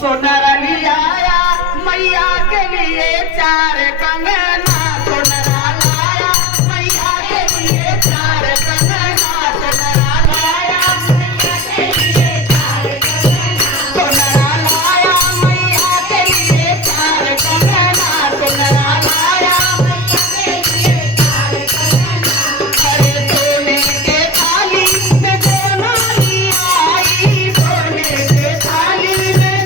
सोनारा लिया मैया के लिए चार कंगना, सोनारा लाया मैया के लिए चार कंगना, सोनारा लाया मैया के लिए चार कंगना, सोनारा लाया मैया के लिए चार कंगना, सोनारा लाया मैया के लिए चार कंगना। अरे सोने के थाली में सोना लिया आई, सोने के थाली में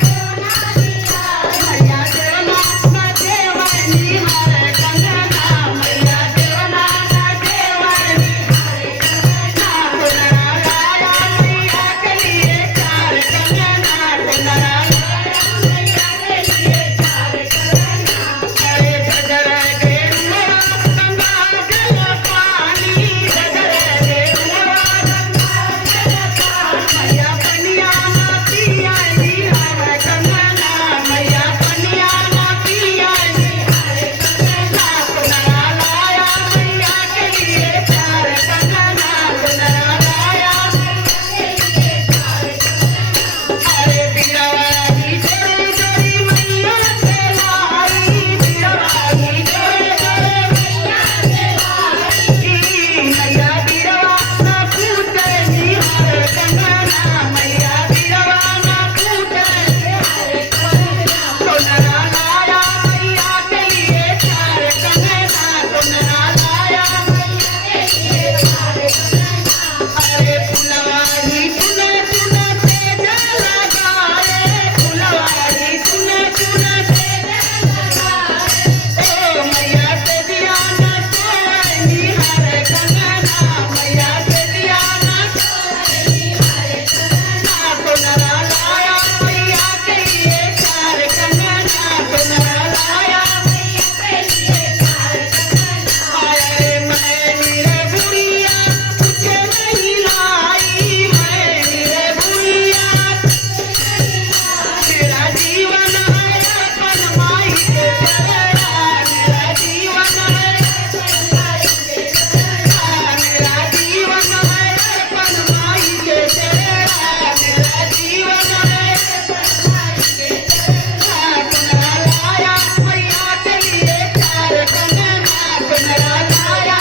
मैया देवना ना देवनी हर कंगना, मैया देवना ना देवनी हर कंगना, सोनारा लाया मैया के लिए चार कंगना, सोनारा लाया मैया के लिए चार कंगना। अरे गजर गेरुआ गंगा जल पानी, गजर गेरुआ गंगा जल पानी, मैया पनिया ना पियाई हर कंगना, मैया पनिया ना पियाई हर कंगना, सोनारा लाया मैया के लिए चार कंगना, सोनारा लाया मैया के लिए चार कंगना। अरे बिरवानी जोड़ी जोड़ी मैया से लाई, बिरवानी जोड़ी जोड़ी मैया से लाई, मैया बिरवा ना पूछनी हर कंगना, मैया बिरवा ना पूछनी हर कंगना, सोनारा लाया मैया के लिए चार कंगना, सोनारा लाया मैया के लिए चार कंगना। अरे फुलवारी सुने सुने से जल लगाए, फुलवारी सुने सुने से जल लगाए, ओ मैया से दिया ना सोनी हर कंगना, मैया से दिया ना सोनी हर कंगना, सोनारा लाया मैया के लिए चार कंगना, सोनारा लाया मैया के लिए चार कंगना। अरे मैं मेरे बुढ़िया कुछ नहीं लाई, मैं मेरे बुढ़िया मेरा जीवन है अपन माई के चरना, मेरा जीवन है अपन माई के चरना, मेरा जीवन है अपन माई के चरना, मेरा जीवन है अपन माई के चरना, सोनारा लाया मैया के लिए चार कंगना, सोनारा लाया